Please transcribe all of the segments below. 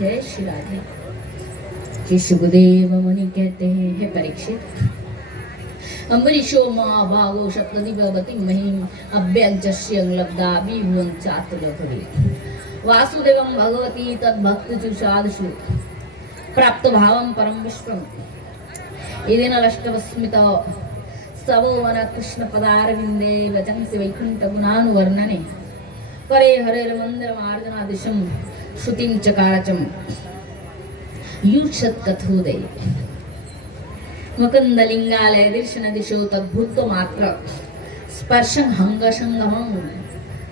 जय श्री राधे। श्री सुखदेव मुनि कहते हैं, हे परीक्षित, अम्बरीशो महाभागो सप्तदिववती महिम अभ्यंचस्य लब्धा विभुवं चातुलभवे वासुदेवं भगवती तद्भक्तजुषादशु प्राप्त भावं परम विश्वम येन लष्टवस्मित सबो वन कृष्ण पदारविंदे वचंसि वैकुंठ गुणानुवर्णने करे हरेर मंदिर मार्जनादिशम श्रुतिं चकारचम यूषत् कथोदय मकंदलिंगालय दर्शन दिशो तद्भुत मात्र स्पर्शं हंगशंगमं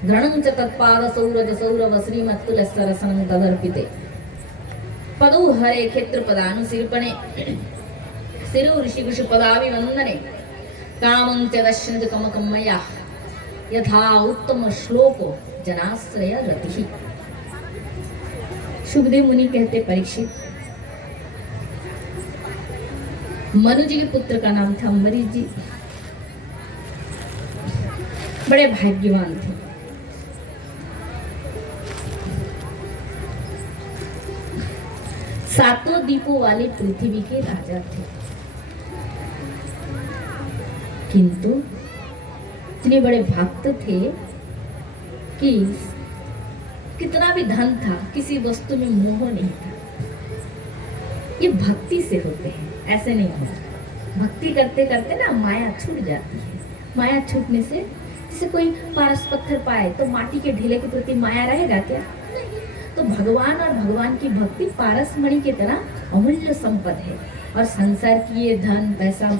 घृणं च तत्पाद सौरज सौरव श्रीमत्तुलसरसनं तदर्पिते पदौ हरे क्षेत्र पदानुसिर्पणे सिरो ऋषिकुश पदाभिवंदने कामं च दश्यन्ति कमकं मया यथा उत्तम श्लोको जनाश्रय रतिः। सुखदेव मुनि कहते, परीक्षित, मनु जी के पुत्र का नाम था अम्बरीश जी। बड़े भाग्यवान थे। सातों दीपों वाली पृथ्वी के राजा थे, किंतु इतने बड़े भक्त थे कि कितना भी धन था, किसी वस्तु में मोह नहीं था। ये भक्ति से होते हैं, ऐसे नहीं होता। भक्ति करते करते ना माया छूट जाती है। माया छूटने से जैसे कोई पारस पत्थर पाए तो माटी के ढेले के प्रति माया रहेगा क्या? नहीं। तो भगवान और भगवान की भक्ति पारस मणि की तरह अमूल्य संपद है। और संसार की ये धन पैसा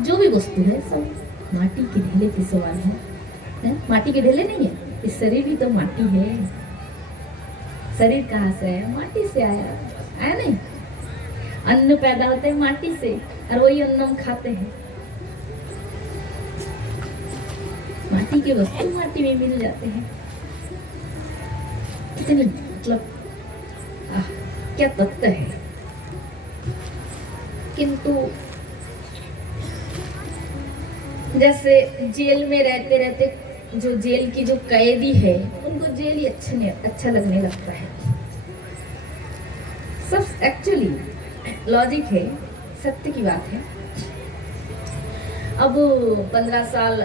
जो भी वस्तु है सब माटी के ढेले के समान है। माटी के ढेले नहीं है, इस शरीर भी तो माटी है। शरीर कहाँ से आया? माटी से आया नहीं? अन्न पैदा होते हैं माटी से और वही अन्न हम खाते हैं। माटी के वस्तु माटी में मिल जाते हैं। कितनी मतलब क्या तत्व है। किंतु जैसे जेल में रहते रहते जो जेल की जो कैदी है उनको जेल ही अच्छा लगने लगता है। सब एक्चुअली लॉजिक है, सत्य की बात है। अब 15 साल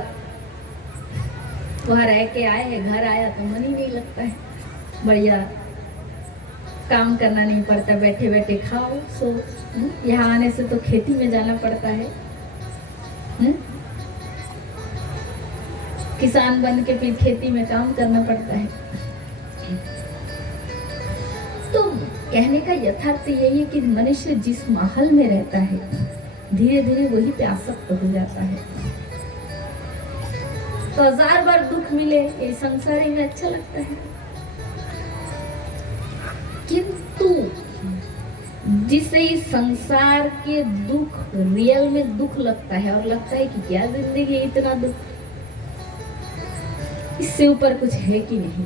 वहाँ रह के आए हैं, घर आया तो मन ही नहीं लगता है। बढ़िया काम करना नहीं पड़ता, बैठे बैठे खाओ सो। यहाँ आने से तो खेती में जाना पड़ता है। किसान बन के फिर खेती में काम करना पड़ता है। तो कहने का यथार्थ यही है कि मनुष्य जिस माहौल में रहता है धीरे धीरे वही पे आसक्त हो जाता है। तो 1000 बार दुख मिले ये संसारी में अच्छा लगता है, किंतु जिसे इस संसार के दुख रियल में दुख लगता है और लगता है कि क्या जिंदगी है, इतना दुख, इससे ऊपर कुछ है कि नहीं।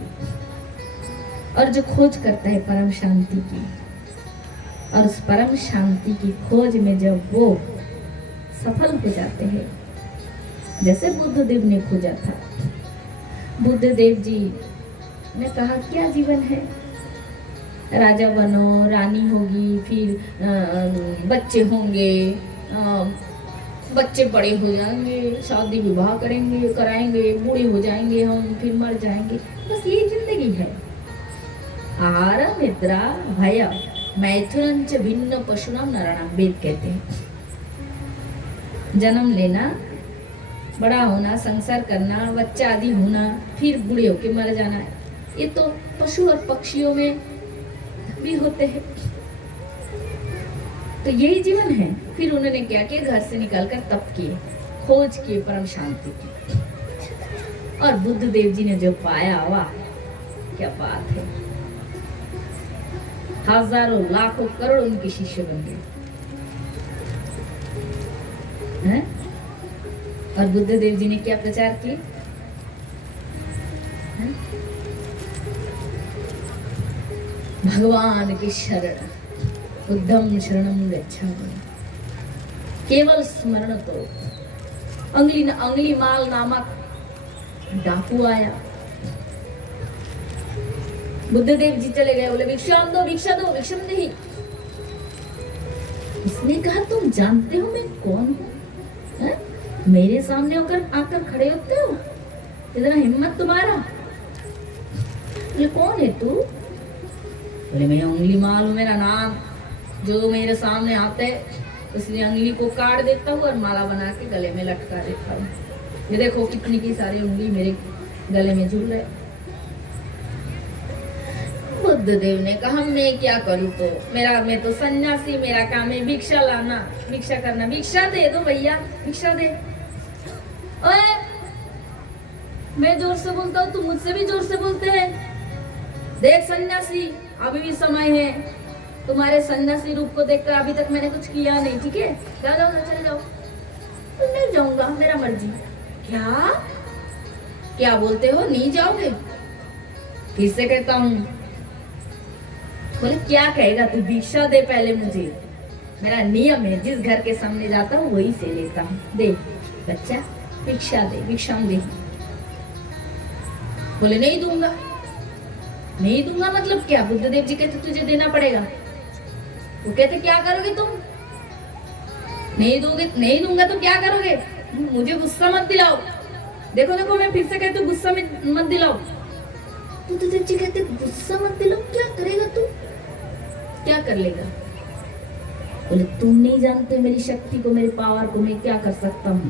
और जो खोज करता है परम शांति की, और उस परम शांति की खोज में जब वो सफल हो जाते हैं, जैसे बुद्ध देव ने खोजा था। बुद्ध देव जी ने कहा क्या जीवन है, राजा बनो, रानी होगी, फिर बच्चे होंगे, बच्चे बड़े हो जाएंगे, शादी विवाह कराएंगे, बूढ़े हो जाएंगे हम, फिर मर जाएंगे, बस यही जिंदगी है। आहार निद्रा भय मैथुनंच भिन्न पशुनाम नराणाम, वेद कहते हैं। जन्म लेना, बड़ा होना, संसार करना, बच्चा आदि होना, फिर बूढ़े होके मर जाना, ये तो पशु और पक्षियों में भी होते हैं। तो यही जीवन है। फिर उन्होंने क्या किया, घर से निकलकर तप किए, खोज किए परम शांति की। और बुद्ध देव जी ने जो पाया, वाह क्या बात है। हजारों लाखों करोड़ उनके शिष्य बन गए हैं। और बुद्ध देव जी ने क्या प्रचार किए, भगवान के शरण, बुद्धं शरणं गच्छामि, केवल स्मरण करो। अंगुली माल नामक डाकू आया, बुद्धदेव जी चले गए, बोले भिक्षा दो भिक्षा दो, भिक्षा नहीं। उसने कहा तुम जानते हो मैं कौन हूँ? मेरे सामने होकर आकर खड़े होते हो, इतना हिम्मत तुम्हारा? बोले कौन है तू? बोले मैं उंगली माल हूँ, मेरा नाम। जो मेरे सामने आते उसने उंगली को काट देता हूँ और माला बना के गले में लटका देता हूँ। ये देखो कितनी की सारी उंगली मेरे गले में झूल रहे। बुद्धदेव ने कहा मैं क्या करूँ, तो मैं तो सन्यासी, मेरा काम है भिक्षा लाना, भिक्षा करना। भिक्षा दे दो भैया, भिक्षा दे। ओए, मैं जोर से बोलता हूँ, तुम मुझसे भी जोर से बोलते हैं। देख सन्यासी, अभी भी समय है, तुम्हारे सन्यासी रूप को देखकर अभी तक मैंने कुछ किया नहीं, ठीक है? जाओ ना, चले जाओ। तो नहीं जाऊंगा, मेरा मर्जी। क्या क्या बोलते हो, नहीं जाओगे? फिर से कहता हूँ। बोले क्या कहेगा तू, भिक्षा दे पहले मुझे। मेरा नियम है, जिस घर के सामने जाता हूँ वही से लेता हूँ। दे बच्चा, भिक्षा दे, भिक्षा दे। बोले नहीं दूंगा। नहीं दूंगा मतलब क्या? बुद्धदेव जी कहते तुझे देना पड़ेगा। वो कहते क्या करोगे तुम? नहीं दोगे, नहीं दूंगा तो क्या करोगे? मुझे गुस्सा मत दिलाओ। देखो देखो, मैं फिर से कहती हूँ गुस्सा मत दिलाओ। बुद्धदेव जी कहते गुस्सा मत दिलाओ, क्या करेगा तू? क्या कर लेगा? बोले तुम नहीं जानते मेरी शक्ति को, मेरी पावर को, मैं क्या कर सकता हूँ।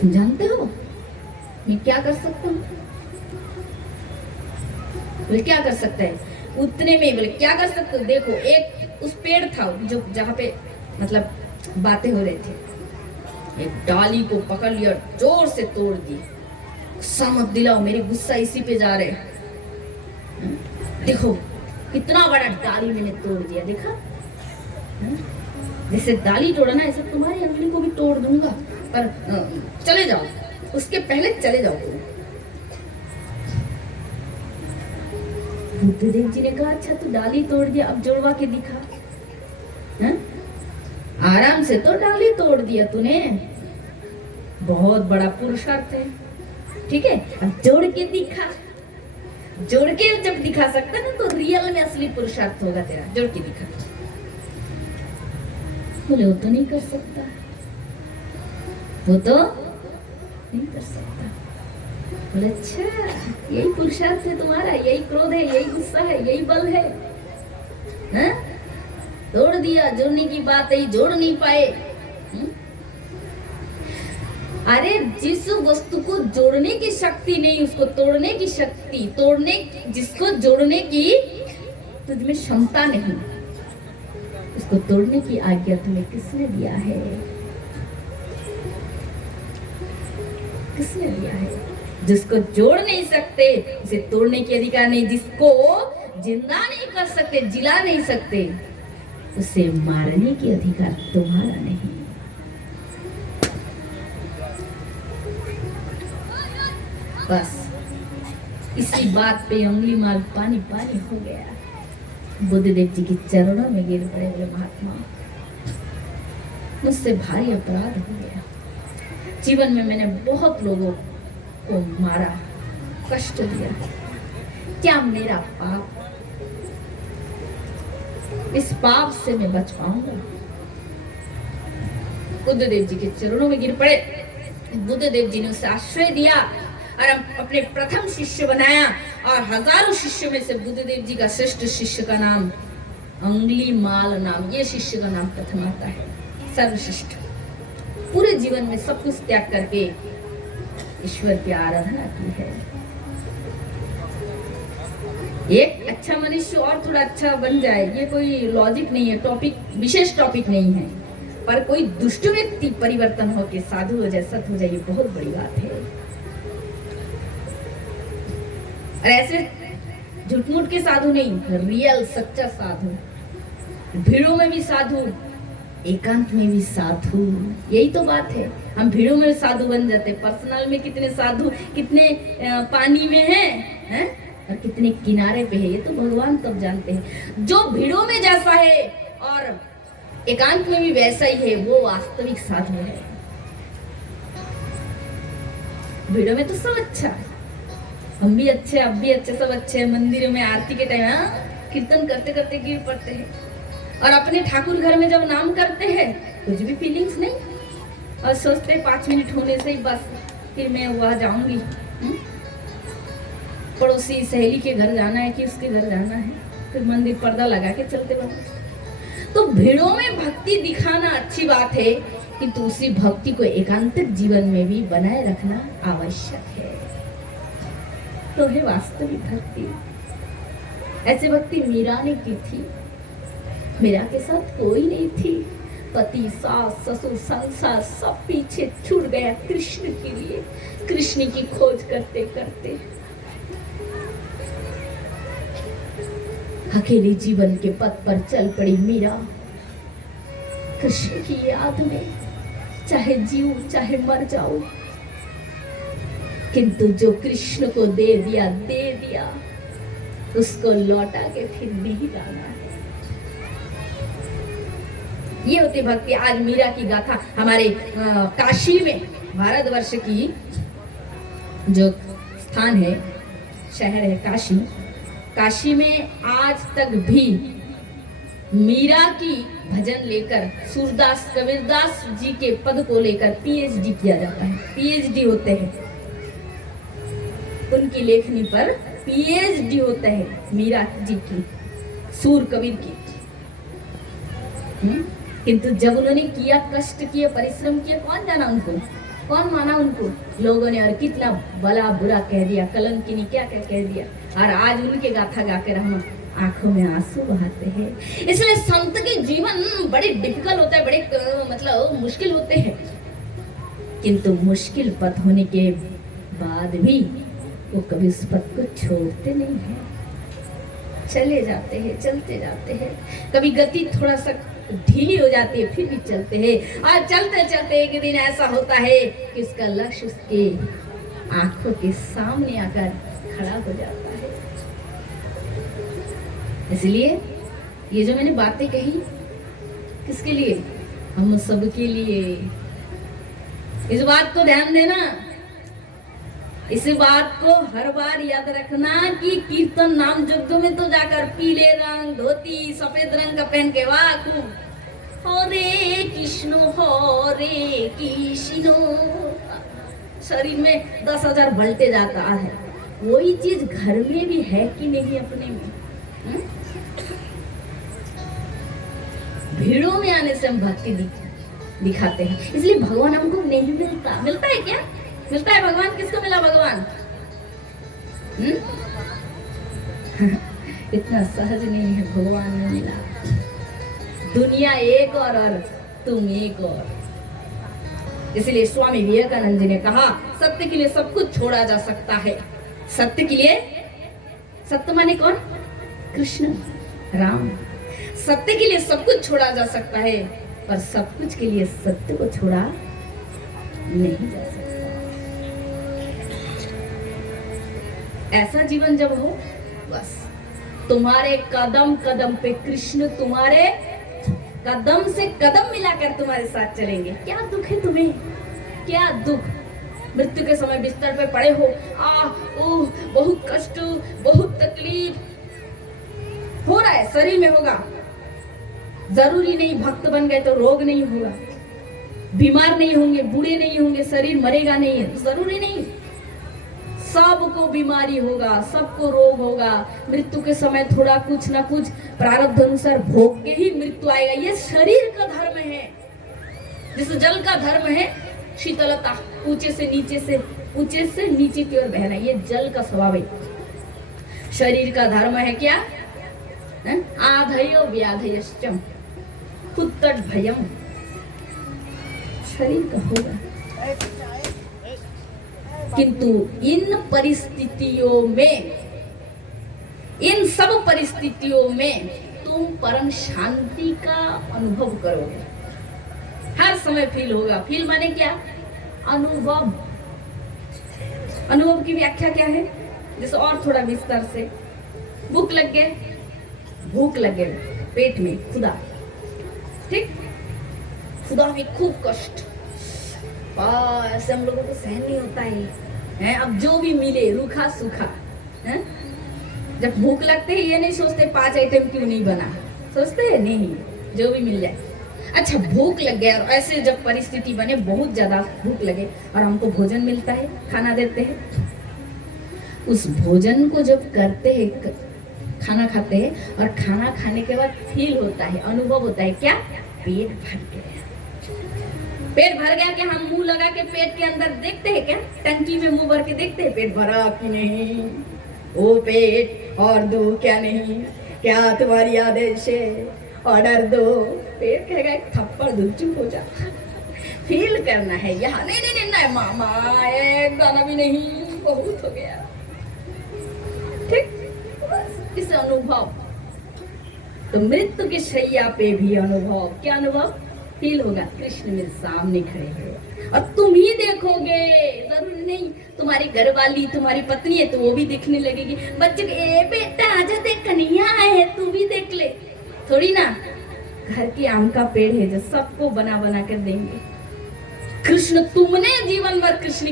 तुम जानते हो मैं क्या कर सकता हूँ? बोले क्या कर सकते हैं? उतने में बोले क्या कर सकते हो? देखो एक उस पेड़ था जो जहाँ पे मतलब बातें हो रही थी, एक डाली को पकड़ लिया, जोर से तोड़ दी। गुस्सा मत दिलाओ, मेरी गुस्सा इसी पे जा रहे। देखो कितना बड़ा डाली मैंने तोड़ दिया, देखा? जैसे डाली तोड़ा ना, ऐसे तुम्हारी अंगली को भी तोड़ दूंगा। पर चले जाओ, उसके पहले चले जाओ। बुद्धदेव जी ने कहा अच्छा तू डाली तोड़ दिया, अब जोड़वा के दिखा। आराम से तो डाली तोड़ दिया तूने, बहुत बड़ा पुरुषार्थ है, ठीक है? अब जोड़ के दिखा। जोड़ के जब दिखा सकता ना तो रियल में असली पुरुषार्थ होगा तेरा। जोड़ के दिखा। बोले वो तो नहीं कर सकता, वो तो नहीं कर सकता। बोले अच्छा यही पुरुषार्थ है तुम्हारा, यही क्रोध है, यही गुस्सा है, यही बल है? तोड़ दिया, जोड़ने की बात है, जोड़ नहीं पाए। अरे जिस वस्तु को जोड़ने की शक्ति नहीं, उसको तोड़ने की शक्ति, जिसको जोड़ने की तुझ में क्षमता नहीं, उसको तोड़ने की आज्ञा तुम्हें किसने दिया है? किसने दिया है? जिसको जोड़ नहीं सकते उसे तोड़ने के अधिकार नहीं, जिसको जिंदा नहीं कर सकते, जिला नहीं सकते, उसे मारने के अधिकार तुम्हारा नहीं। बस इसी बात पे उंगली माल पानी पानी हो गया। बुद्धदेव जी के चरणों में गिर पड़े। बोले महात्मा मुझसे भारी अपराध हो गया, जीवन में मैंने बहुत लोगों को मारा, कष्ट दिया, क्या मेरा पाप, इस पाप से मैं बच पाऊंगा? बुद्धदेव जी के चरणों में गिर पड़े। बुद्धदेव जी ने उसे आश्रय दिया और अपने प्रथम शिष्य बनाया, और हजारों शिष्यों में से बुद्धदेव जी का श्रेष्ठ शिष्य का नाम उंगली माल नाम, ये शिष्य का नाम प्रथम आता है, सर्वश्रेष्ठ। पूरे जीवन में सब कुछ त्याग करके ईश्वर की आराधना की है। एक अच्छा मनुष्य और थोड़ा अच्छा बन जाए, ये कोई लॉजिक नहीं है, टॉपिक विशेष टॉपिक नहीं है, पर कोई दुष्ट व्यक्ति परिवर्तन होके साधु हो जाए, सत हो जाए, ये बहुत बड़ी बात है। और ऐसे झूठ-मूठ के साधु नहीं, रियल सच्चा साधु, भीड़ों में भी साधु, एकांत में भी साधु, यही तो बात है। हम भीड़ों में साधु बन जाते, पर्सनल में कितने साधु, कितने पानी में हैं, और कितने किनारे पे है, ये तो भगवान तब जानते हैं। जो भीड़ों में जैसा है और एकांत में भी वैसा ही है, वो वास्तविक साधु है। भीड़ों में तो सब अच्छा है, हम भी अच्छे, आप भी अच्छे, सब अच्छे हैं। मंदिर में आरती के टाइम कीर्तन करते करते गिर पड़ते हैं, और अपने ठाकुर घर में जब नाम करते हैं कुछ भी फीलिंग्स नहीं, और सोचते 5 मिनट होने से ही बस फिर मैं वहाँ जाऊंगी, पड़ोसी सहेली के घर जाना है कि उसके घर जाना है, फिर मंदिर पर्दा लगा के चलते बने। तो भीड़ों में भक्ति दिखाना अच्छी बात है, किंतु उसी भक्ति को एकांतिक जीवन में भी बनाए रखना आवश्यक है। तो है वास्तविक भक्ति। ऐसे भक्ति मीरा ने की थी। मीरा के साथ कोई नहीं थी, पति, सास, ससुर, संसार सब पीछे छूट गया कृष्ण के लिए, कृष्ण की खोज करते करते। अकेले जीवन के पथ पर चल पड़ी मीरा, कृष्ण की याद में, चाहे जीव चाहे मर जाओ, किंतु जो कृष्ण को दे दिया उसको लौटा के फिर नहीं लाना है। ये होती भक्ति। आज मीरा की गाथा हमारे काशी में, भारतवर्ष की जो स्थान है, शहर है काशी, काशी में आज तक भी मीरा की भजन लेकर सूरदास कबीरदास जी के पद को लेकर पीएचडी किया जाता है। पीएचडी होते हैं उनकी लेखनी पर, पीएचडी होता है मीरा जी की, सूर कबीर की। किंतु जब उन्होंने किया, कष्ट किए, परिश्रम किए, कौन जाना उनको, कौन माना उनको? लोगों ने और कितना भला बुरा कह दिया, कलंकिनी क्या क्या कह दिया, और आज उनके गाथा गाकर हम आंखों में आंसू बहाते हैं। इसलिए संत के जीवन बड़े डिफिकल्ट होता है, बड़े मतलब मुश्किल होते हैं, किंतु मुश्किल पथ होने के बाद भी वो कभी उस पथ को छोड़ते नहीं है, चले जाते हैं, चलते जाते हैं। कभी गति थोड़ा सा ढीली हो जाती है, फिर भी चलते हैं, और चलते चलते एक दिन ऐसा होता है कि उसका लक्ष्य उसके आंखों के सामने आकर खड़ा हो जाता है। इसलिए ये जो मैंने बातें कही, किसके लिए? हम सबके लिए। इस बात को ध्यान देना, इस बात को हर बार याद रखना कि कीर्तन नाम यज्ञ में तो जाकर पीले रंग धोती सफेद रंग का पहन के वाह खूब हरे कृष्ण शरीर में 10,000 बलते जाता है। वही चीज घर में भी है कि नहीं अपने में? भीड़ों में आने से हम भक्ति दिखाते हैं, इसलिए भगवान हमको नहीं मिलता। मिलता है क्या? मिलता है भगवान। किसको मिला भगवान? इतना सहज नहीं है भगवान ने मिला। दुनिया एक और तुम एक और। इसलिए स्वामी विवेकानंद जी ने कहा, सत्य के लिए सब कुछ छोड़ा जा सकता है। सत्य के लिए, सत्य माने कौन? कृष्ण, राम। सत्य के लिए सब कुछ छोड़ा जा सकता है, पर सब कुछ के लिए सत्य को छोड़ा नहीं जा सकता। ऐसा जीवन जब हो, बस तुम्हारे कदम कदम पे कृष्ण तुम्हारे कदम से कदम मिलाकर तुम्हारे साथ चलेंगे। क्या दुख है तुम्हें? क्या दुख? मृत्यु के समय बिस्तर पे पड़े हो, बहुत कष्ट, बहुत तकलीफ हो रहा है, शरीर में होगा। जरूरी नहीं भक्त बन गए तो रोग नहीं होगा, बीमार नहीं होंगे, बूढ़े नहीं होंगे, शरीर मरेगा नहीं है, जरूरी नहीं। सबको बीमारी होगा, सबको रोग होगा। मृत्यु के समय थोड़ा कुछ ना कुछ प्रारब्ध अनुसार भोग के ही मृत्यु आएगा। ये शरीर का धर्म है। जैसे जल का धर्म है शीतलता, ऊंचे से नीचे की ओर बहना, ये जल का स्वभाव है। शरीर का धर्म है क्या? आधयो व्याधयश्चम कुत्तट भयम। शरीर का होगा, किंतु इन परिस्थितियों में, इन सब परिस्थितियों में तुम परम शांति का अनुभव करोगे। हर समय फील होगा। फील माने क्या? अनुभव। अनुभव की व्याख्या क्या है? जैसे और थोड़ा विस्तार से, भूख लग गए पेट में, खुदा, ठीक, खुदा में खूब कष्ट, ऐसे हम लोगों को सहन नहीं होता है। है। अब जो भी मिले रूखा सूखा है। जब भूख लगते ही ये नहीं सोचते 5 आइटम क्यों नहीं बना, सोचते हैं नहीं, जो भी मिल जाए। अच्छा भूख लग गया और ऐसे जब परिस्थिति बने बहुत ज्यादा भूख लगे और हमको भोजन मिलता है, खाना देते हैं, उस भोजन को जब करते हैं, खाना खाते हैं और खाना खाने के बाद फील होता है, अनुभव होता है क्या, पेट भर गया। पेट भर गया कि हम मुंह लगा के पेट के अंदर देखते हैं क्या, टंकी में मुंह भर के देखते हैं पेट भरा कि नहीं, ओ पेट और दो क्या नहीं, क्या तुम्हारी आदेश है, ऑर्डर दो। पेट कहेगा एक थप्पड़ दो, चुप हो जा। फील करना है यहाँ, नहीं नहीं नहीं मामा एक दाना भी नहीं, बहुत हो गया। ठीक, इस अनुभव। तो मृत्यु की शैया पे भी अनुभव, क्या अनुभव फील होगा, कृष्ण मेरे सामने खड़े हैं और तुम ही देखोगे, जरूरी नहीं तुम्हारी घरवाली तुम्हारी पत्नी है तो वो भी देखने लगेगी, बच्चे ए बेटा आजा देख कन्हैया आए हैं तू भी देख ले, थोड़ी ना। घर की आम का पेड़ है जो सबको बना बना कर देंगे। कृष्ण तुमने जीवन भर कृष्ण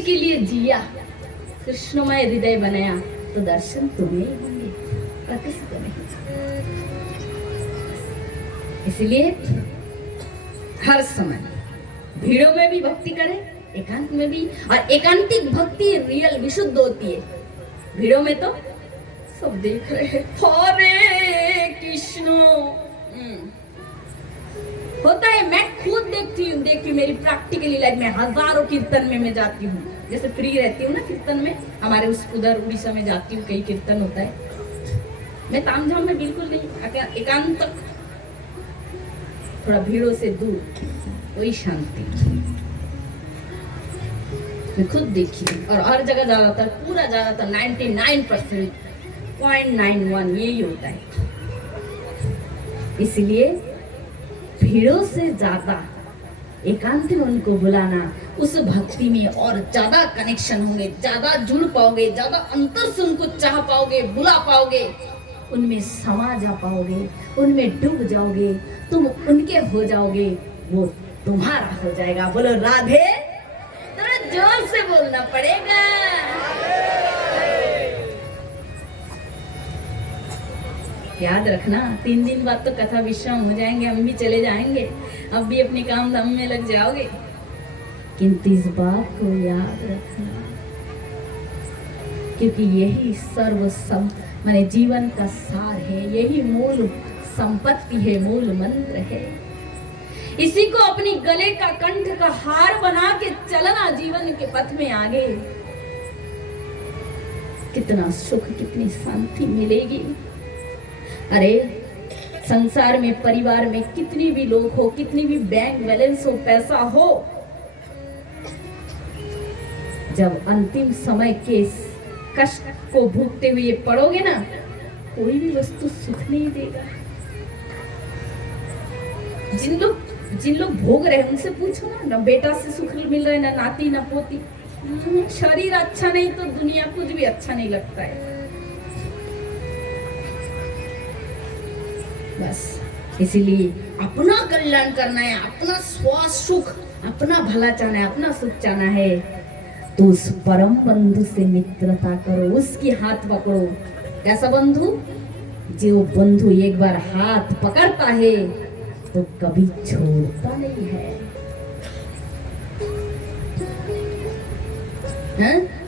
के लिए जिया, कृष्णमय हृदय बनाया, तो दर्शन तुम्हें होंगे, किसी को नहीं। इसलिए हर समय भीड़ों में भी भक्ति करें, एकांत में भी। और एकांतिक भक्ति रियल विशुद्ध होती है। भीड़ों में तो सब देख रहे हैं, हरे कृष्ण होता है। मैं खुद देखती हूँ, मेरी प्रैक्टिकली लाइफ में हजारों कीर्तन में मैं जाती हूँ, जैसे फ्री रहती हूँ ना कीर्तन में, हमारे उधर उड़ीसा में जाती हूँ, कई कीर्तन होता है। मैं तामझाम में बिल्कुल नहीं, एकांत, थोड़ा भीड़ों से दूर, वही शांति मैं खुद देखी। और हर जगह ज्यादातर, पूरा ज्यादातर 99.91 यही होता है। इसलिए भीड़ों से ज्यादा एकांत में उनको बुलाना, उस भक्ति में और ज्यादा कनेक्शन होंगे, ज्यादा जुड़ पाओगे, ज्यादा अंतर से उनको चाह पाओगे, बुला पाओगे, उनमें समा जा पाओगे, उनमें डूब जाओगे, तुम उनके हो जाओगे, वो तुम्हारा हो जाएगा। बोलो राधे, थोड़ा जोर से बोलना पड़ेगा। याद रखना 3 दिन बाद तो कथा विश्राम हो जाएंगे, हम भी चले जाएंगे, अब भी अपने काम धाम में लग जाओगे, किंतु इस बात को याद रखना, क्योंकि यही सर्व माने जीवन का सार है, यही मूल संपत्ति है, मूल मंत्र है। इसी को अपनी गले का कंठ का हार बना के चलना जीवन के पथ में आगे, कितना सुख, कितनी शांति मिलेगी। अरे संसार में, परिवार में कितनी भी लोग हो, कितनी भी बैंक बैलेंस हो, पैसा हो, जब अंतिम समय के कष्ट को भोगते हुए पड़ोगे ना, कोई भी वस्तु सुख नहीं देगा। जिन लोग भोग रहे हैं उनसे पूछो ना बेटा से सुख मिल रहा है, ना नाती ना पोती। शरीर अच्छा नहीं तो दुनिया कुछ भी अच्छा नहीं लगता है। बस इसीलिए अपना कल्याण करना है, अपना सुख, अपना भला चाहना है, अपना सुख चाहना है, तो उस परम बंधु से मित्रता करो, उसकी हाथ पकड़ो। कैसा बंधु? जो बंधु एक बार हाथ पकड़ता है तो कभी छोड़ता नहीं है।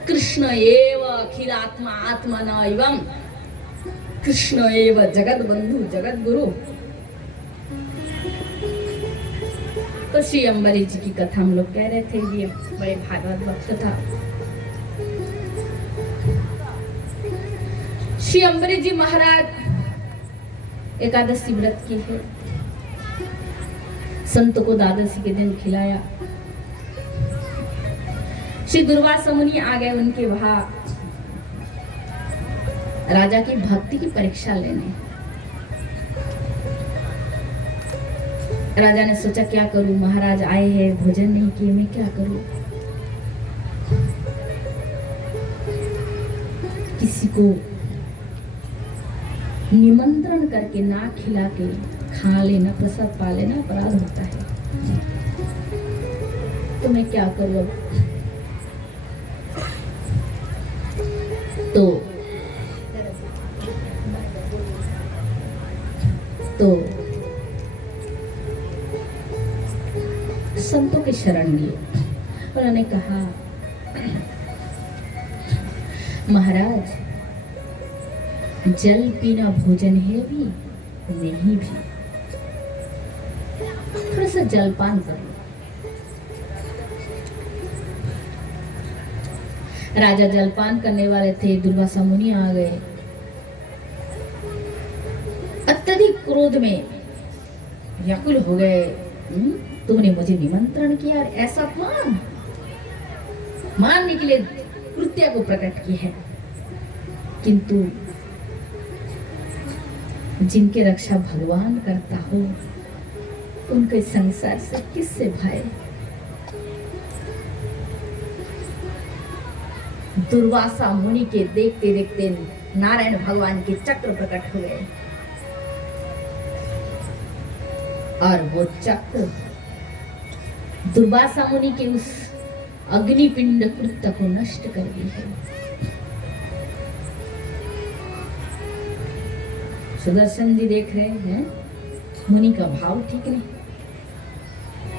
कृष्ण एव अखिलात्मा आत्मन एवं कृष्ण एव जगत बंधु जगत गुरु। तो श्री अम्बरीश जी की कथा हम लोग कह रहे थे, ये बड़े भागवत भक्त था। श्री अम्बरीश जी महाराज एकादशी व्रत की है, संत को द्वादशी के दिन खिलाया। श्री दुर्वासा मुनि आ गए उनके वहां राजा की भक्ति की परीक्षा लेने। राजा ने सोचा क्या करूं, महाराज आए हैं, भोजन नहीं किए, मैं क्या करूं। किसी को निमंत्रण करके ना खिला के खा लेना, प्रसाद पा लेना अपराध होता है। तो मैं क्या करूं अब? तो संतों की शरण लिए। उन्होंने कहा, महाराज, जल पीना भोजन है भी नहीं भी, थोड़ा सा जलपान कर लो। राजा जलपान करने वाले थे, दुर्वासा मुनि आ गए। अत्यधिक क्रोध में व्याकुल हो गए। तुमने मुझे निमंत्रण किया, ऐसा अपमान, मारने के लिए कृत्य को प्रकट किया है, किंतु जिनकी रक्षा भगवान करता हो उनके संसार से किससे भय? दुर्वासा मुनि के देखते देखते नारायण भगवान के चक्र प्रकट हुए और वो चक्र दुर्वासा मुनि के उस अग्निपिंड कृत्य को नष्ट कर दी है। सुदर्शन जी देख रहे हैं मुनि का भाव ठीक नहीं,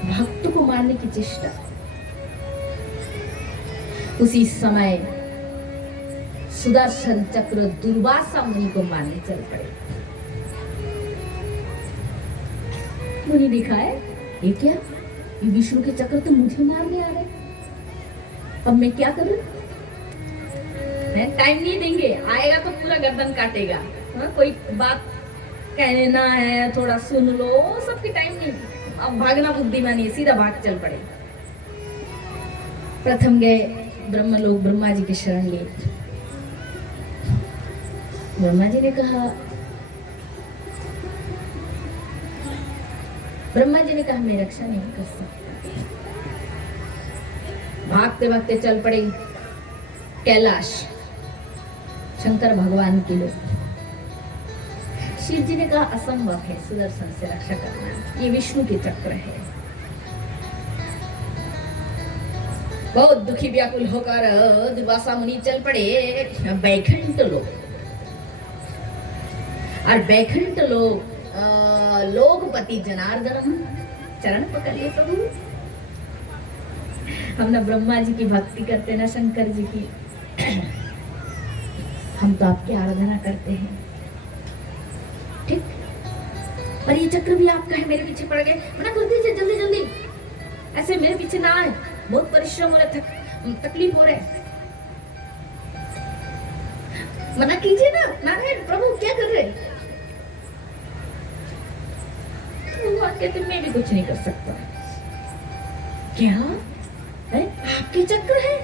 भक्त को मारने की चेष्टा। उसी समय सुदर्शन चक्र दुर्वासा मुनि को मारने चल पड़े। मुनि दिखाए, ये क्या, ये विष्णु के चक्र तो मुझे मारने आ रहे, अब मैं क्या करूं? टाइम नहीं देंगे, आएगा तो पूरा गर्दन काटेगा। हाँ, कोई बात कहना है थोड़ा सुन लो, सबकी टाइम नहीं। अब भागना बुद्धिमानी है, सीधा भाग चल पड़े। प्रथम गए ब्रह्मलोक, ब्रह्मा जी के शरण लिए। ब्रह्मा जी ने कहा, मैं रक्षा नहीं कर सकता। भागते भागते चल पड़े कैलाश, शंकर भगवान के लोग। शिव जी ने कहा, असंभव है सुदर्शन से रक्षा करना, ये विष्णु के चक्र है। बहुत दुखी व्याकुल होकर दुर्वासा मुनि चल पड़े बैकुंठ लोक। और बैकुंठ लोक लोकपति जनार्दन चरण पकड़ लिए प्रभु। हम ना ब्रह्मा जी की भक्ति करते, ना शंकर जी की, हम तो आपकी आराधना करते हैं, ठीक? पर ये चक्र भी आपका है, मेरे पीछे पड़ गए, मना कर दीजिए जल्दी जल्दी, ऐसे मेरे पीछे ना आए, बहुत परिश्रम हो रहा है, तकलीफ हो रहा है, मना कीजिए ना। नारायण प्रभु क्या कर रहे? भगवान कहते, मैं भी कुछ नहीं कर सकता। क्या है? आपके चक्र है,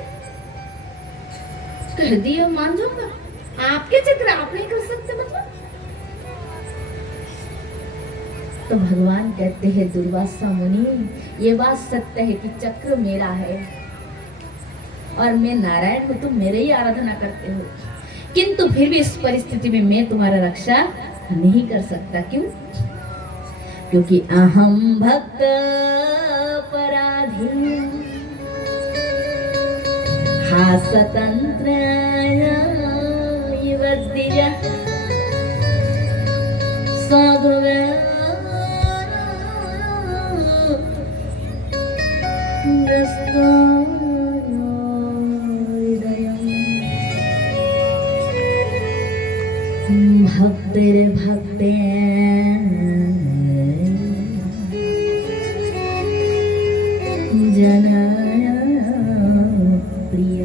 कह दिए मान जाऊंगा, आपके चक्र आप नहीं कर सकते मतलब? तो भगवान कहते हैं, दुर्वासा मुनि, ये बात सत्य है कि चक्र मेरा है और मैं नारायण हूं, तुम मेरे ही आराधना करते हो, किंतु फिर भी इस परिस्थिति में मैं तुम्हारा रक्षा नहीं कर सकता। क्यों? क्योंकि अहम भक्त पराधी हासतंत्र साधुवे भक्तिर भक्ते जनाय प्रिय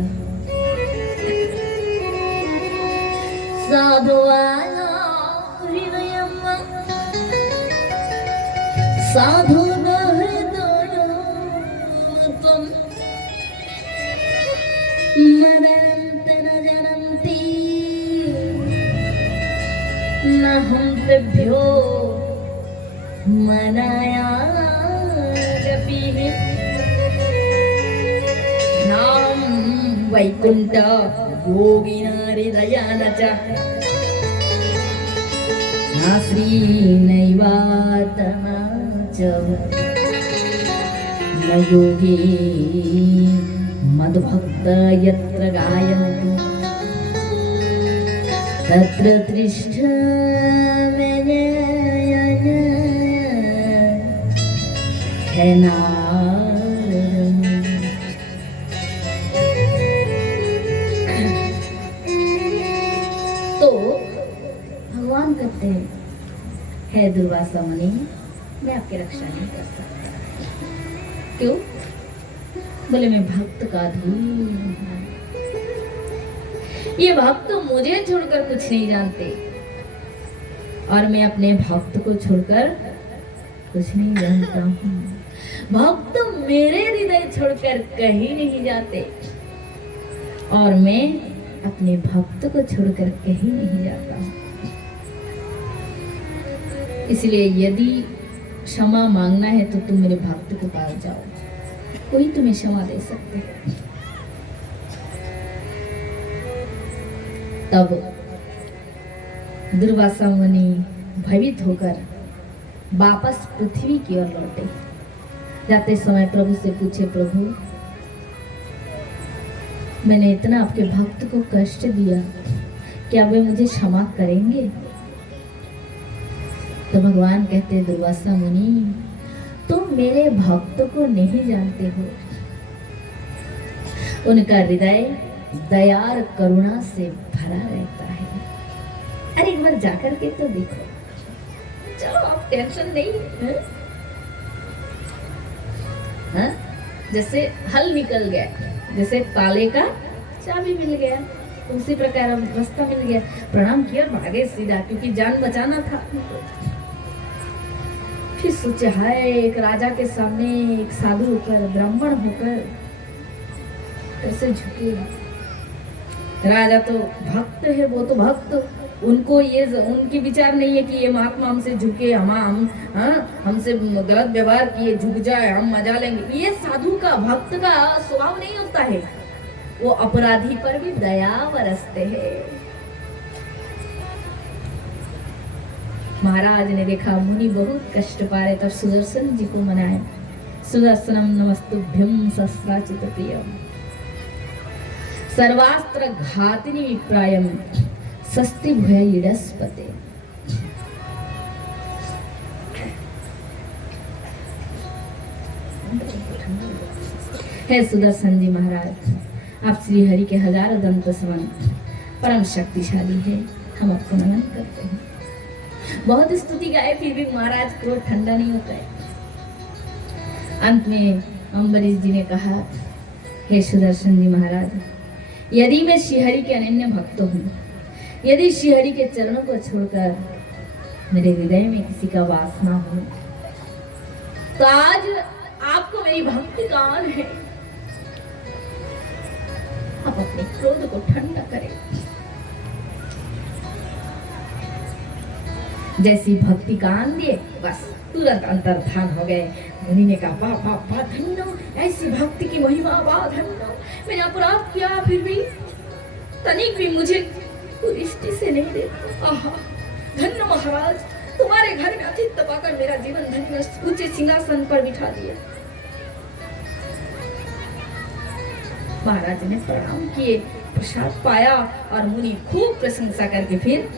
साधुवाय हृदयं साधु हृदयं मदन्त न जनन्ति न हम तेभ्यो मनाया नाम वैकुंठ योगिना हृदयान च श्री नैवात्मा च न योगे मद्भक्ता यत्र गायन्तु तत्र तिष्ठामि है नारद। तो भगवान कहते हैं, है दुर्वासा मुनि, मैं आपकी रक्षा नहीं कर सकता। क्यों? बोले मैं भक्त का धूल, ये भक्त तो मुझे छोड़कर कुछ नहीं जानते और मैं अपने भक्त को छोड़कर कुछ नहीं जानता हूँ। भक्त तो मेरे हृदय छोड़कर कहीं नहीं जाते और मैं अपने भक्त को छोड़कर कहीं नहीं जाता हूँ। इसलिए यदि क्षमा मांगना है तो तुम मेरे भक्त के पास जाओ, कोई तुम्हें क्षमा दे सकते हैं। तब दुर्वासा मुनि भयभीत होकर वापस पृथ्वी की ओर लौटे। जाते समय प्रभु से पूछे, प्रभु मैंने इतना आपके भक्त को कष्ट दिया, क्या वे मुझे क्षमा करेंगे? तो भगवान कहते, दुर्वासा मुनि तुम मेरे भक्त को नहीं जानते हो, उनका हृदय दया और करुणा से भरा रहता है। अरे एक बार जाकर के तो देखो। चलो आप टेंशन नहीं है? हाँ? जैसे हल निकल गया, जैसे ताले का चाबी मिल गया, तो उसी प्रकार रास्ता मिल गया। प्रणाम किया, भागे सीधा, क्योंकि जान बचाना था। फिर सोचे, हाय एक राजा के सामने एक साधु होकर, ब्राह्मण होकर कैसे झुकेगा? राजा तो भक्त है, वो तो भक्त, उनको ये उनकी विचार नहीं है कि ये महात्मा हमसे झुके, हमसे गलत व्यवहार किए, झुक जाए, हम मजा लेंगे। ये साधु का, भक्त का स्वभाव नहीं होता है। वो अपराधी पर भी दया बरसते हैं। महाराज ने देखा मुनि बहुत कष्ट पा रहे, तब सुदर्शन जी को मनाया। सुदर्शनम नमस्तुभ्यं सहस्राचित प्रियम सर्वास्त्र घातिनी विप्रायम सस्ति भय इडस्पते। हे सुदर्शन जी महाराज, आप श्री हरि के हजारों दंत समान परम शक्तिशाली है, हम आपको नमन करते हैं। बहुत स्तुति गाए, फिर भी महाराज क्रोध ठंडा नहीं होता है। अंत में अम्बरीश जी ने कहा, हे सुदर्शन जी महाराज, यदि मैं श्रीहरि के अनन्य भक्त हूँ, यदि श्रीहरि के चरणों को छोड़कर मेरे हृदय में किसी का वास ना हो, तो आज आपको मेरी भक्ति का आन है। आप अपने क्रोध को ठंडा करें। जैसी भक्ति का आन दिए, बस तुरंत अंतर्धान हो गए। मुनि ने कहा, वाह वाह वाह, धन्य, ऐसी भक्ति की महिमा, वाह धन्य। मैंने अपराध किया, फिर भी तनिक भी मुझे दृष्टि से नहीं देखा। आहा, धन्य महाराज, तुम्हारे घर में अतिथि पाकर मेरा जीवन धन्य, ऊंचे सिंहासन पर बिठा दिया। महाराज ने प्रणाम किए, प्रसाद पाया और मुनि खूब प्रशंसा करके फिर